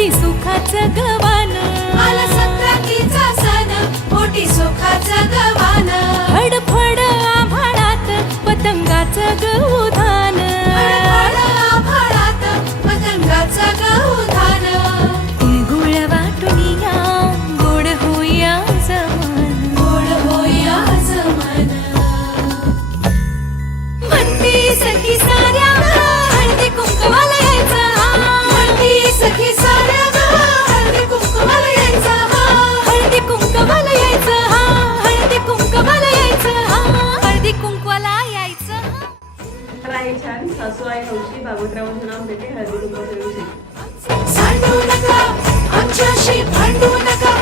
पोटी सुखाचं गवान, आला संक्रांतीचा सण, पोटी सुखाचं गवान. फडफड आभाळात पतंगाचं गहुधान, फडफड आभाळात पतंगाचं गहुधान. तिळगुळ वाटून या गोड होया जमान, गोड होया जमान. म्हणती सखी साऱ्या हळदी कुंकवाला यायचं, म्हणती सखी साऱ्या हळदी कुंकवाला यायचं. हळदी कुंकवाला यायचं, हळदी कुंकवाला यायचं, हळदी कुंकवाला यायचं. तर आहे छान सासू आहे हौशी भागवतरावांचं नाव देते हळदी कुंकवाच्या दिवशी. सांडू नका आमच्याशी भांडू नका.